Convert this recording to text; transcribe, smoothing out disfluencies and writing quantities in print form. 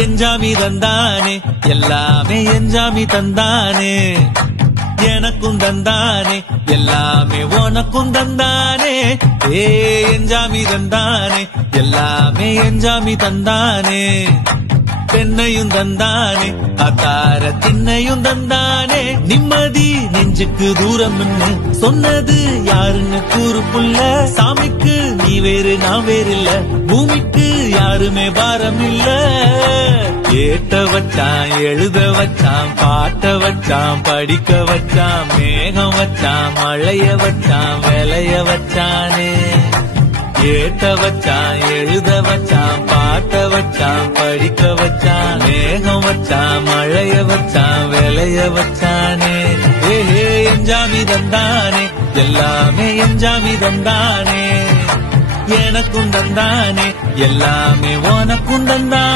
எஞ்சாமி தந்தானே எல்லாமே எஞ்சாமி தந்தானே எனக்கும் தந்தானே எல்லாமே உனக்கும் தந்தானே ஏ எஞ்சாமி தந்தானே எல்லாமே எஞ்சாமி தந்தானே பெண்ணையும் தந்தானே அத்தார திண்ணையும் தந்தானே நிம்மதி நெஞ்சுக்கு தூரம் சொன்னது யாருன்னு கூறு புள்ள சாமிக்கு நீ வேறு நான் வேறு இல்ல பூமிக்கு யாருமே பாரம் இல்ல ஏட்ட வச்சான் எழுத வச்சான் பாட்ட வச்சான் படிக்க வச்சான் மேகம் வச்சான் மழைய வச்சான் விளைய வச்சானே ஏட்ட வச்சான் எழுத வச்சான் பாட்ட வச்சான் படிக்க வச்சான் மேகம் வச்சான் மழைய வச்சான் விளைய வச்சானே ஏ எஞ்சாமி தந்தானே எல்லாமே எஞ்சாமி தந்தானே எனக்கும் தந்தானே எல்லாமே உனக்கும் தந்தானே